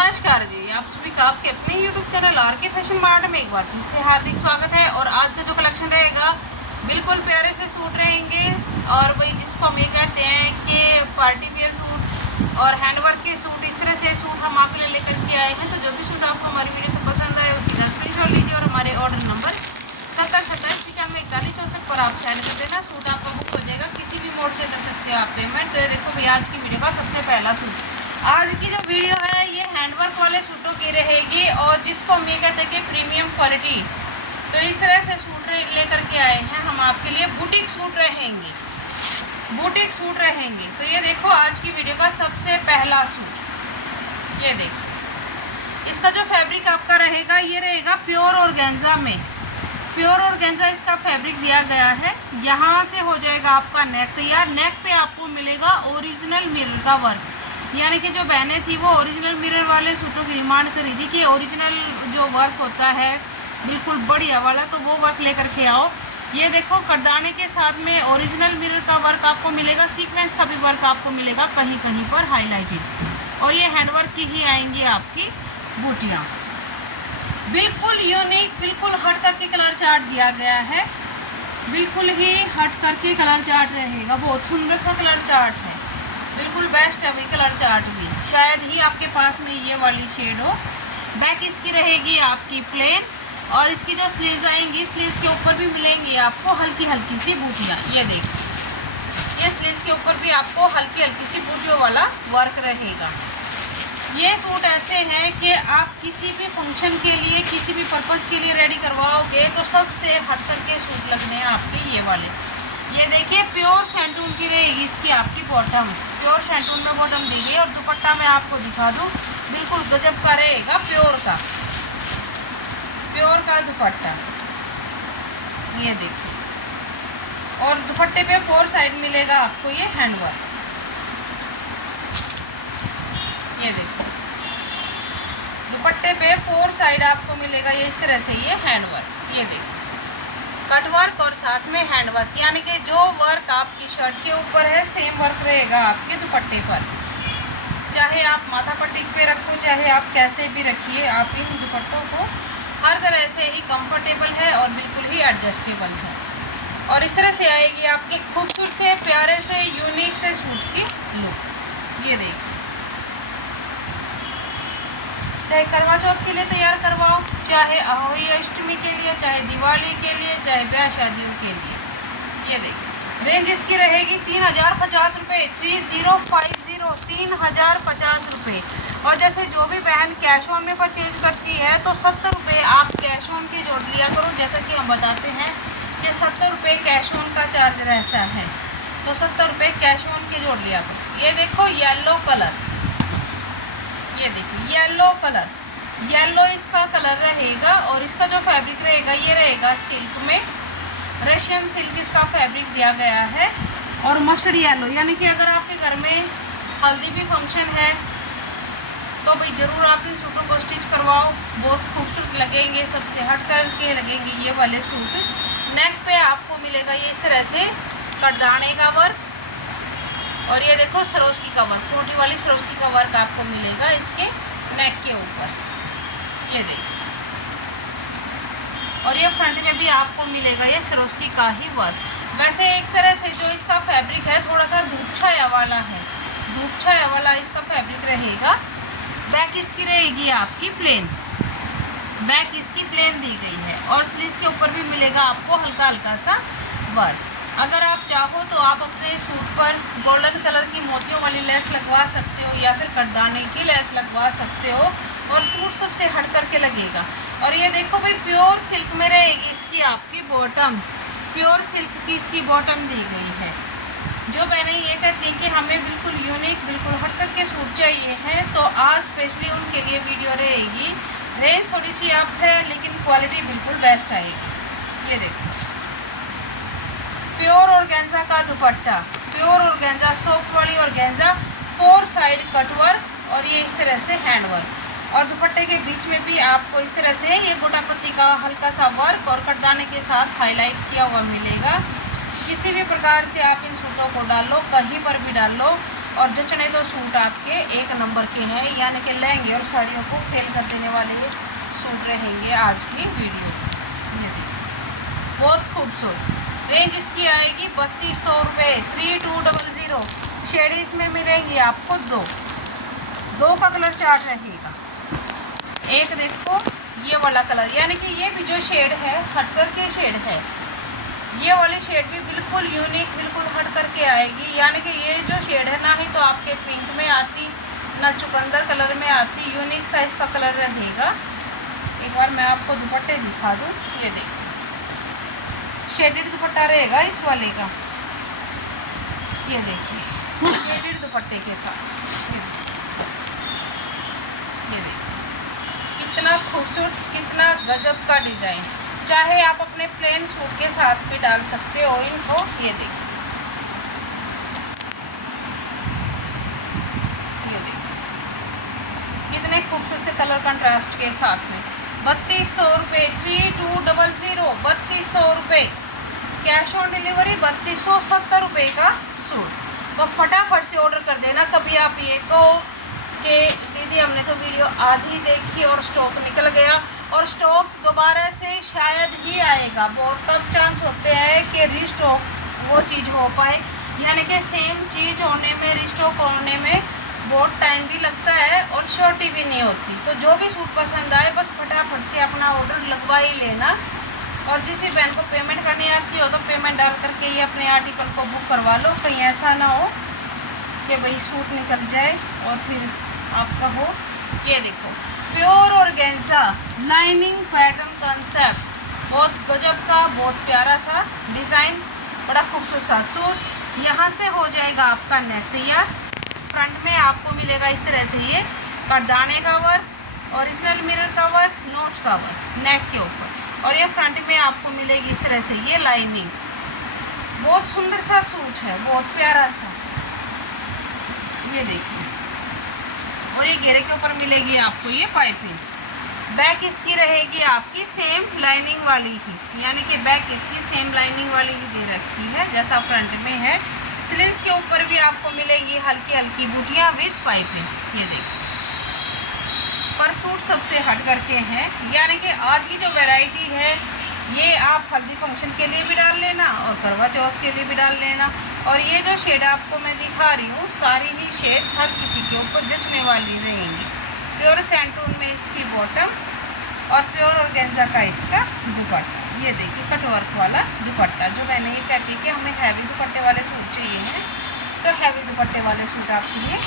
नमस्कार जी, आप सभी का आपके अपने YouTube चैनल आर के फैशन मार्ट में एक बार फिर से हार्दिक स्वागत है। और आज का जो कलेक्शन रहेगा बिल्कुल प्यारे से सूट रहेंगे और भाई जिसको हम ये कहते हैं कि पार्टी वियर सूट और हैंडवर्क के सूट, इस तरह से सूट हम आपके लिए लेकर के आए हैं। तो जो भी सूट आपको हमारी वीडियो से पसंद आए उसी का स्क्रीनशॉट लीजिए और हमारे ऑर्डर नंबर 70279541 पर आप सेंड कर देना। सूट आपका बुक हो जाएगा, किसी भी मोड से कर सकते हो आप पेमेंट। तो ये देखो भैया आज की वीडियो का सबसे पहला सूट, आज की जो वीडियो है ये हैंडवर्क वाले सूटों की रहेगी और जिसको हम ये कहते हैं कि प्रीमियम क्वालिटी। तो इस तरह से सूट लेकर के आए हैं हम आपके लिए, बुटीक सूट रहेंगे, बुटीक सूट रहेंगे। तो ये देखो आज की वीडियो का सबसे पहला सूट, ये देखो इसका जो फैब्रिक आपका रहेगा ये रहेगा प्योर ऑर्गेन्जा में, प्योर ऑर्गेन्जा इसका फैब्रिक दिया गया है। यहाँ से हो जाएगा आपका नेक तैयार, नेक पे आपको मिलेगा ओरिजिनल मिरर का वर्क। यानी कि जो बहनें थी वो ओरिजिनल मिरर वाले सूटों की डिमांड करी थी कि ओरिजिनल जो वर्क होता है बिल्कुल बढ़िया वाला, तो वो वर्क लेकर के आओ। ये देखो करदाने के साथ में ओरिजिनल मिरर का वर्क आपको मिलेगा, सीक्वेंस का भी वर्क आपको मिलेगा कहीं कहीं पर हाईलाइटेड। और ये हैंडवर्क की ही आएंगी आपकी बूटियाँ, बिल्कुल यूनिक, बिल्कुल हट करके कलर चार्ट दिया गया है, बिल्कुल ही हट करके कलर चार्ट रहेगा। बहुत सुंदर सा कलर चार्ट है, बिल्कुल बेस्ट है भाई कलर चार्ट भी। शायद ही आपके पास में ये वाली शेड हो। बैक इसकी रहेगी आपकी प्लेन और इसकी जो स्लीव्स आएंगी, स्लीव्स के ऊपर भी मिलेंगी आपको हल्की हल्की सी बूटियाँ। ये देखिए, ये स्लीव्स के ऊपर भी आपको हल्की हल्की सी बूटियों वाला वर्क रहेगा। ये सूट ऐसे हैं कि आप किसी भी फंक्शन के लिए, किसी भी पर्पज़ के लिए रेडी करवाओगे तो सबसे हट करके सूट लगने हैं आपके ये वाले। ये देखिए प्योर शैंटून की रहेगी इसकी आपकी बॉटम, प्योर शैंटून में बॉटम दी गई। और दुपट्टा मैं आपको दिखा दूँ, बिल्कुल गजब का रहेगा, प्योर का, प्योर का दुपट्टा। ये देखिए, और दुपट्टे पे 4 साइड मिलेगा आपको ये हैंडवर्क। ये देखो दुपट्टे पे 4 साइड आपको मिलेगा ये इस तरह से ये हैंडवर्क। ये देखो कट वर्क और साथ में हैंडवर्क, यानी कि जो वर्क आपकी शर्ट के ऊपर है सेम वर्क रहेगा आपके दुपट्टे पर। चाहे आप माथा पट्टी पे रखो, चाहे आप कैसे भी रखिए, आप इन दुपट्टों को हर तरह से ही कंफर्टेबल है और बिल्कुल ही एडजस्टेबल है। और इस तरह से आएगी आपके खूबसूरत से प्यारे से यूनिक से सूट की लुक। ये देखिए, चाहे करवा चौथ के लिए तैयार करवाओ, चाहे अहोई अष्टमी के लिए, चाहे दिवाली के लिए, चाहे ब्याह शादियों के लिए। ये देखिए रेंज इसकी रहेगी 3050 रुपये, 3050, 3050 रुपये। और जैसे जो भी बहन कैश ऑन में परचेज करती है तो 70 रुपये आप कैश ऑन के जोड़ लिया करो। जैसा कि हम बताते हैं कि 70 रुपये कैश ऑन का चार्ज रहता है, तो 70 रुपये कैश ऑन के जोड़ लिया करो। ये देखो येलो कलर, ये देखिए येलो कलर, येलो इसका कलर रहेगा। और इसका जो फैब्रिक रहेगा ये रहेगा सिल्क में, रशियन सिल्क इसका फैब्रिक दिया गया है। और मस्टर्ड येलो, यानी कि अगर आपके घर में हल्दी भी फंक्शन है तो भाई ज़रूर आप इन सूटों को स्टिच करवाओ, बहुत खूबसूरत लगेंगे, सबसे हट करके लगेंगे ये वाले सूट। नेक पे आपको मिलेगा ये इस तरह से करदाने का वर्क, और ये देखो सरोस्की का वर्क, छोटी वाली सरोस्की का वर्क आपको मिलेगा इसके नेक के ऊपर। ये देखिए, और ये फ्रंट में भी आपको मिलेगा ये सरोस्की का ही वर्क। वैसे एक तरह से जो इसका फैब्रिक है थोड़ा सा धूप छाया वाला है, धूप छाया वाला इसका फैब्रिक रहेगा। बैक इसकी रहेगी आपकी प्लेन, बैक इसकी प्लेन दी गई है और स्लीव्स के ऊपर भी मिलेगा आपको हल्का हल्का सा वर्क। अगर आप चाहो तो आप अपने सूट पर गोल्डन कलर की मोतियों वाली लेस लगवा सकते हो या फिर करदाने की लेस लगवा सकते हो और सूट सबसे हट करके लगेगा। और ये देखो भाई प्योर सिल्क में रहेगी इसकी आपकी बॉटम, प्योर सिल्क की इसकी बॉटम दी गई है। जो बहनें ये कहती हैं कि हमें बिल्कुल यूनिक, बिल्कुल हट करके सूट चाहिए हैं, तो आज स्पेशली उनके लिए वीडियो रहेगी। रेंज थोड़ी सी अप है लेकिन क्वालिटी बिल्कुल बेस्ट आएगी। ये देखो प्योर ऑर्गेन्जा का दुपट्टा, प्योर ऑर्गेन्जा, सॉफ्ट वाली ऑर्गेन्जा, 4 साइड कट वर्क और ये इस तरह से हैंड वर्क। और दुपट्टे के बीच में भी आपको इस तरह से ये गोटापत्ती का हल्का सा वर्क और कटदाने के साथ हाईलाइट किया हुआ मिलेगा। किसी भी प्रकार से आप इन सूटों को डालो, कहीं पर भी डालो, और जचने तो सूट आपके एक नंबर के हैं, यानी कि लहंगे और साड़ियों को फेल कर देने वाले ये सूट रहेंगे आज की वीडियो। ये देखिए बहुत खूबसूरत रेंज इसकी आएगी 3200 रुपये। 3200 शेड इसमें मिलेंगी आपको दो का कलर चार्ट रहेगा। एक देखो ये वाला कलर, यानी कि ये भी जो शेड है हट कर के शेड है, ये वाली शेड भी बिल्कुल यूनिक बिल्कुल हट करके आएगी। यानी कि ये जो शेड है ना ही तो आपके पिंक में आती ना चुकंदर कलर में आती, यूनिक साइज का कलर रहेगा। एक बार मैं आपको दुपट्टे दिखा दूँ। ये देखिए शेडेड दुपट्टा रहेगा इस वाले का। ये देखिए शेडेड दुपट्टे के साथ ये देखिए कितना खूबसूरत कितना गजब का डिज़ाइन। चाहे आप अपने प्लेन सूट के साथ भी डाल सकते हो इनको। ये देखिए कितने खूबसूरत से कलर कंट्रास्ट के साथ में। 3200 रुपये। 3200 3200 रुपये। कैश ऑन डिलीवरी 3270 रुपये का सूट। तो फटाफट से ऑर्डर कर देना। कभी आप ये कहो कि दीदी हमने तो वीडियो आज ही देखी और स्टॉक निकल गया, और स्टॉक दोबारा से शायद ही आएगा। बहुत कम चांस होते हैं कि रीस्टॉक वो चीज़ हो पाए, यानी कि सेम चीज़ होने में रीस्टॉक होने में बहुत टाइम भी लगता है और श्योरिटी भी नहीं होती। तो जो भी सूट पसंद आए बस फटाफट से अपना ऑर्डर लगवा ही लेना। और जिस भी बहन को पेमेंट करनी आती हो तो पेमेंट डाल करके ये अपने आर्टिकल को बुक करवा लो। कहीं ऐसा ना हो कि भाई सूट निकल जाए और फिर आपका हो। ये देखो pure organza lining pattern concept, बहुत गजब का बहुत प्यारा सा डिज़ाइन, बड़ा खूबसूरत सा सूट। यहाँ से हो जाएगा आपका नेक तैयार। फ्रंट में आपको मिलेगा इस तरह से ये करदाने का वर्क, ओरिजिनल मिरर का वर्क, नोच का वर्क नेक के ऊपर, और ये फ्रंट में आपको मिलेगी इस तरह से ये लाइनिंग। बहुत सुंदर सा सूट है, बहुत प्यारा सा। ये देखिए और ये घेरे के ऊपर मिलेगी आपको ये पाइपिंग। बैक इसकी रहेगी आपकी सेम लाइनिंग वाली ही, यानी कि बैक इसकी सेम लाइनिंग वाली ही दे रखी है जैसा फ्रंट में है। स्लीव्स के ऊपर भी आपको मिलेगी हल्की हल्की बूटियाँ विद पाइपिंग। ये देखिए पर सूट सबसे हट करके हैं, यानी कि आज की जो वैरायटी है ये आप हल्दी फंक्शन के लिए भी डाल लेना और करवा चौथ के लिए भी डाल लेना। और ये जो शेड आपको मैं दिखा रही हूँ सारी ही शेड्स हर किसी के ऊपर जचने वाली रहेंगी। प्योर सैंटून में इसकी बॉटम और प्योर ऑर्गेन्जा का इसका दुपट्टा। ये देखिए कटवर्क वाला दुपट्टा। जो मैंने ये कहती कि हमें हैवी दुपट्टे वाले सूट चाहिए हैं तो हैवी दुपट्टे वाले सूट आपके लिए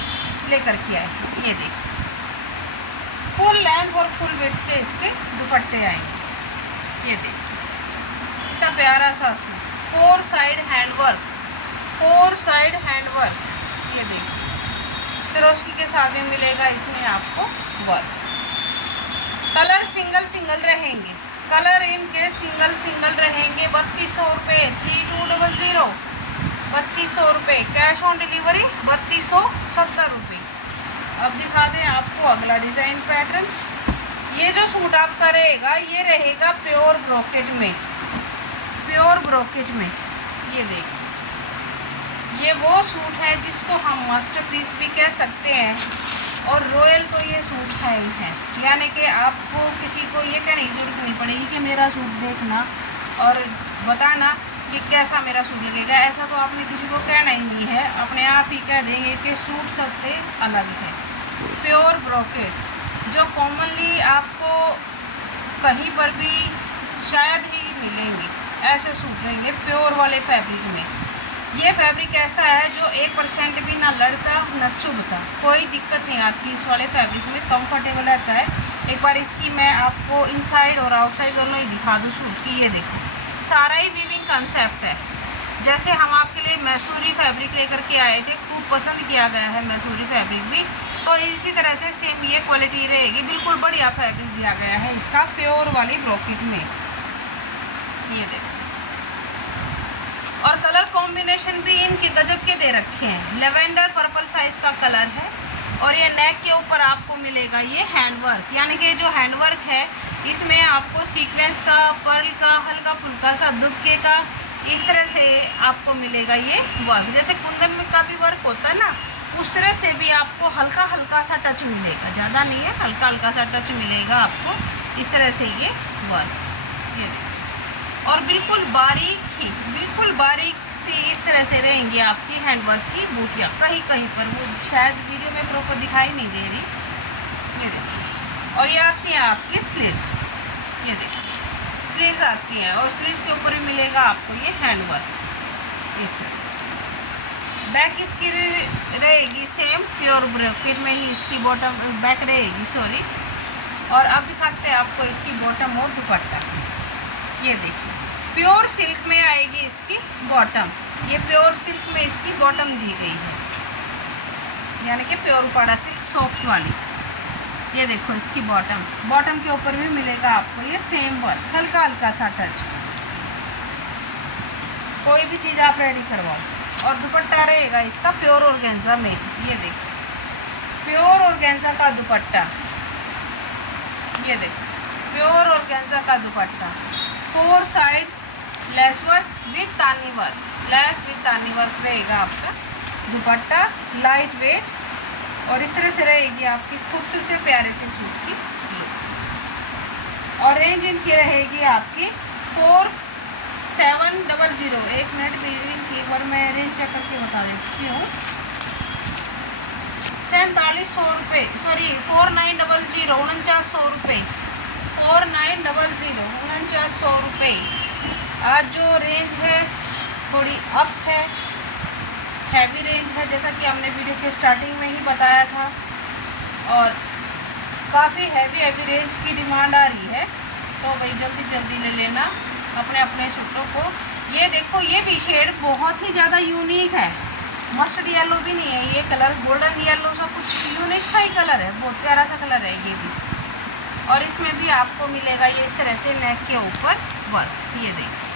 लेकर के आए हैं। ये देखिए फुल लेंथ और फुल विड्थ के इसके दुपट्टे आएंगे। ये देखिए इतना प्यारा सा suit, 4 side handwork, 4 side handwork. ये देखिए सिरोस्की के साथ में मिलेगा इसमें आपको वर्क। कलर सिंगल सिंगल रहेंगे, कलर इनके सिंगल सिंगल रहेंगे। 3200 रुपये। 3200 3200 रुपये। कैश ऑन डिलीवरी 3270 रुपये। अब दिखा दें आपको अगला डिज़ाइन पैटर्न। ये जो सूट आपका रहेगा ये रहेगा प्योर ब्रोकेट में, प्योर ब्रोकेट में। ये देखिए ये वो सूट है जिसको हम मास्टरपीस भी कह सकते हैं, और रॉयल तो ये सूट है ही है। यानी कि आपको किसी को ये कहने की ज़रूरत नहीं पड़ेगी कि मेरा सूट देखना और बताना कि कैसा मेरा सूट लगेगा। ऐसा तो आपने किसी को कहना ही नहीं है, अपने आप ही कह देंगे कि सूट सबसे अलग है। प्योर ब्रोकेट जो कॉमनली आपको कहीं पर भी शायद ही मिलेंगे, ऐसे सूट रहेंगे प्योर वाले फैब्रिक में। ये फैब्रिक ऐसा है जो 1% भी ना लड़ता ना चुभता, कोई दिक्कत नहीं आती इस वाले फैब्रिक में, कंफर्टेबल रहता है। एक बार इसकी मैं आपको इनसाइड और आउटसाइड दोनों ही दिखा दूँ सूट की। ये देखो सारा ही वीविंग कंसेप्ट है। जैसे हम आपके लिए मैसूरी फैब्रिक लेकर के आए थे, खूब पसंद किया गया है मैसूरी फैब्रिक भी, तो इसी तरह से सेम ये क्वालिटी रहेगी। बिल्कुल बढ़िया फैब्रिक दिया गया है इसका प्योर वाली ब्रोकेट में। ये देखो और कलर कॉम्बिनेशन भी इनके गजब के दे रखे हैं। लेवेंडर पर्पल साइज का कलर है, और ये नेक के ऊपर आपको मिलेगा ये हैंडवर्क, यानी कि जो हैंडवर्क है इसमें आपको सीक्वेंस का, पर्ल का, हल्का फुल्का सा दुबके का, इस तरह से आपको मिलेगा ये वर्क। जैसे कुंदन में का भी वर्क होता है ना, उस तरह से भी आपको हल्का हल्का सा टच मिलेगा, ज़्यादा नहीं है, हल्का हल्का सा टच मिलेगा आपको इस तरह से ये वर्क। ये और बिल्कुल बारीक ही, बिल्कुल बारीक सी इस तरह से रहेंगी आपकी हैंडवर्क की बूटियाँ। कहीं कहीं पर वो शायद वीडियो में प्रॉपर दिखाई नहीं दे रही। ये देखिए, और ये आती हैं आपकी स्लीव्स। ये देखिए स्लीव्स आती हैं और स्लीव्स के ऊपर भी मिलेगा आपको ये हैंडवर्क इस तरह से। बैक इसकी रहेगी सेम प्योर ब्रोकेट में ही इसकी बॉटम बैक रहेगी, सॉरी। और अब दिखाते हैं आपको इसकी बॉटम और दुपट्टा। ये देखिए प्योर सिल्क में आएगी इसकी बॉटम। ये प्योर सिल्क में इसकी बॉटम दी गई है, यानी कि प्योर उपाड़ा सिल्क सॉफ्ट वाली। ये देखो इसकी बॉटम, बॉटम के ऊपर भी मिलेगा आपको ये सेम वर्क, हल्का हल्का सा टच। कोई भी चीज़ आप रेडी करवाओ। और दुपट्टा रहेगा इसका प्योर ऑर्गेन्जा में। ये देखो प्योर ऑर्गेन्जा का दुपट्टा। ये देखो प्योर ऑर्गेन्जा का दुपट्टा, 4 साइड लेस वर्क विद तानी वर्क, लेस विद तानी वर्क रहेगा आपका दुपट्टा, लाइट वेट। और इस तरह से रहेगी आपकी खूबसूरत से प्यारे से सूट की लुक। और रेंज इनकी रहेगी आपकी 4700। 1 मिनट भी इनकी एक बार मैं रेंज चेक करके बता देती हूँ। 4700 रुपये, सॉरी 4900, 4900 रुपये, 4900, 4900 रुपये। आज जो रेंज है थोड़ी अप है, हैवी रेंज है, जैसा कि हमने वीडियो के स्टार्टिंग में ही बताया था। और काफ़ी हैवी रेंज की डिमांड आ रही है, तो भाई जल्दी जल्दी ले लेना अपने अपने सूटों को। ये देखो ये भी शेड बहुत ही ज़्यादा यूनिक है, मस्टर्ड येलो भी नहीं है ये कलर, गोल्डन येलो सा कुछ यूनिक सा ही कलर है, बहुत प्यारा सा कलर है ये भी। और इसमें भी आपको मिलेगा ये इस तरह से नेक के ऊपर वर्क। ये देखिए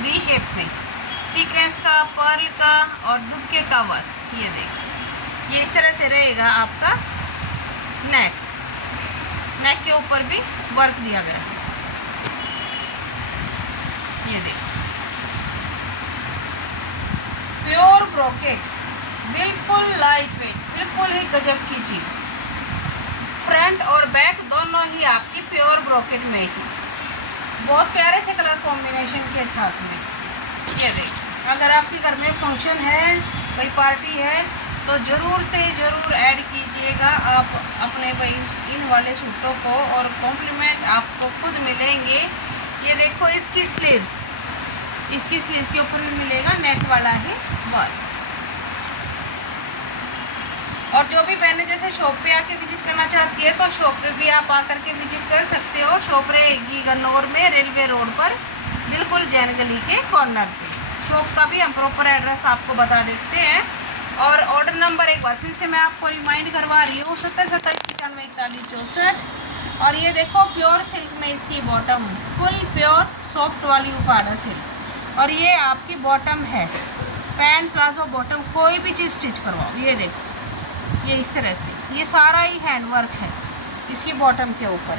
वी शेप में सीक्वेंस का, पर्ल का और दुबके का वर्क। ये देखिए ये इस तरह से रहेगा आपका नेक, नेक के ऊपर भी वर्क दिया गया है। ये देखिए प्योर ब्रोकेट, बिल्कुल लाइट वेट, बिल्कुल ही गजब की चीज़। फ्रंट और बैक दोनों ही आपकी प्योर ब्रोकेट में ही, बहुत प्यारे से कलर कॉम्बिनेशन के साथ में। ये देखिए अगर आपके घर में फंक्शन है, कोई पार्टी है, तो ज़रूर से ज़रूर ऐड कीजिएगा आप अपने भाई इन वाले सूटों को, और कॉम्प्लीमेंट आपको खुद मिलेंगे। ये देखो इसकी स्लीव्स, इसकी स्लीव्स के ऊपर भी मिलेगा नेट वाला ही वर्क। और जो भी बहनें जैसे शॉप पे आके विजिट करना चाहती है, तो शॉप पे भी आप आकर के विजिट कर सकते हो। शॉप रहेगी गन्नौर में, रेलवे रोड पर, बिल्कुल जैन गली के कॉर्नर पे। शॉप का भी हम प्रॉपर एड्रेस आपको बता देते हैं। और ऑर्डर नंबर एक बार फिर से मैं आपको रिमाइंड करवा रही हूँ, 7027954164। और ये देखो प्योर सिल्क में इसकी बॉटम, फुल प्योर सॉफ्ट वाली उपाड़ा सिल्क। और ये आपकी बॉटम है, पैंट प्लाजो बॉटम, कोई भी चीज़ स्टिच करवाओ। ये देखो ये इस तरह से, ये सारा ही हैंडवर्क है इसकी बॉटम के ऊपर।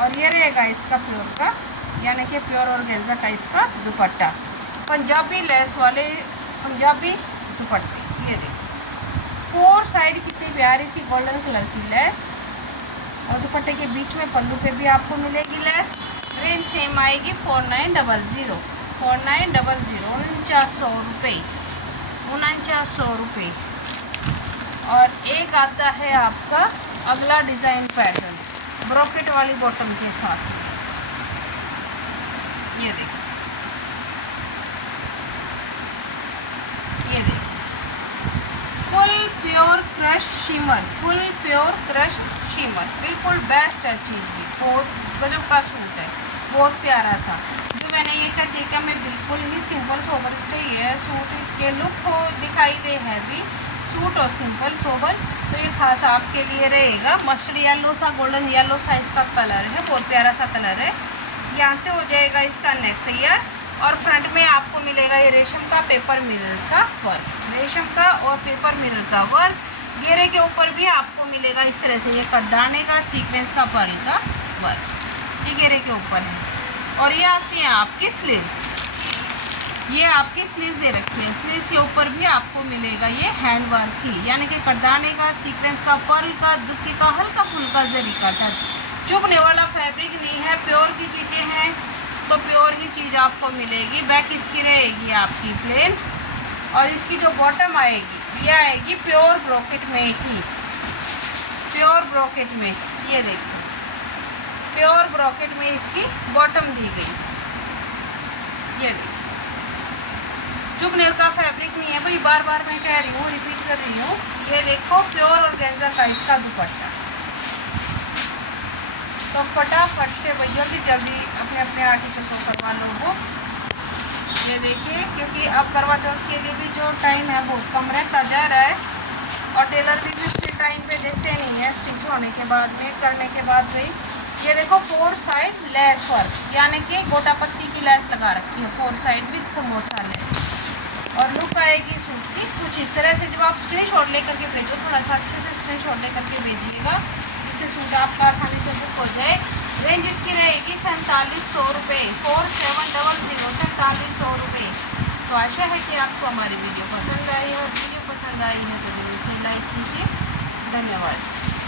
और ये रहेगा इसका प्योर का, यानी कि प्योर ऑर्गेन्जा का इसका दुपट्टा, पंजाबी लेस वाले पंजाबी दुपट्टे। ये देखो 4 साइड कितनी प्यारी सी गोल्डन कलर की लेस, और दुपट्टे के बीच में पल्लू पे भी आपको मिलेगी लेस। रेंज सेम आएगी 4900, 4900 रुपये, 4900 रुपये। और एक आता है आपका अगला डिज़ाइन पैटर्न ब्रोकेट वाली बॉटम के साथ। ये देखिए, ये देखिए full pure crush shimmer, full pure crush shimmer, बिल्कुल बेस्ट है चीज़ भी, बहुत गजब का सूट है, बहुत प्यारा सा। जो मैंने ये कहती है कि हमें बिल्कुल ही सिंपल सोबर चाहिए, सूट के लुक को दिखाई दे हैवी, सूट और सिंपल सोबर, तो ये खास आपके लिए रहेगा। मस्टर्ड येलो सा, गोल्डन येलो सा इसका कलर है, बहुत प्यारा सा कलर है। यहाँ से हो जाएगा इसका नेक तैयार। और फ्रंट में आपको मिलेगा ये रेशम का पेपर मिरर का वर्क, रेशम का और पेपर मिरर का वर्क। घेरे के ऊपर भी आपको मिलेगा इस तरह से ये कटदाने का, सीक्वेंस का, पर्ल का वर्क, ये घेरे के ऊपर है। और ये आती हैं आपकी स्लीव्स। ये आपकी स्लीव्स दे रखी है, स्लीव्स के ऊपर भी आपको मिलेगा ये हैंड वर्क ही, यानी कि करदाने का, सीक्वेंस का, पर्ल का, दुक्की का, हल्का फुल्का जरी का टच। चुभने वाला फैब्रिक नहीं है, प्योर की चीज़ें हैं तो प्योर ही चीज़ आपको मिलेगी। बैक इसकी रहेगी आपकी प्लेन, और इसकी जो बॉटम आएगी ये आएगी प्योर ब्रोकेट में ही, प्योर ब्रोकेट में। ये देखो प्योर ब्रोकेट में इसकी बॉटम दी गई। ये देखिए चुभने का फैब्रिक नहीं है भाई, बार बार मैं कह रही हूँ, रिपीट कर रही हूँ। ये देखो प्योर ऑर्गेन्जा का इसका दुपट्टा। तो फटाफट से भाई जल्दी जल्दी अपने अपने आर्टिकल को करवा लो बुक। ये देखिए, क्योंकि अब करवा चौथ के लिए भी जो टाइम है बहुत कम रहता जा रहा है, और टेलर भी फिर टाइम पे देखते नहीं है स्टिच होने के बाद, मेक करने के बाद भाई। ये देखो 4 साइड लेस वर्क, यानी कि गोटा पत्ती की लेस लगा रखी है 4 साइड विद समोसा लेस। और लुक आएगी सूट की कुछ इस तरह से। जब आप स्क्रीनशॉट लेकर के भेजो, थोड़ा सा अच्छे से स्क्रीनशॉट लेकर के भेजिएगा, इससे सूट आपका आसानी से बुक हो जाए। रेंज इसकी रहेगी 4700 रुपये, 4700 4700 रुपये। तो आशा है कि आपको हमारी वीडियो पसंद आई है, और वीडियो पसंद आई है तो जरूर से लाइक कीजिए। धन्यवाद।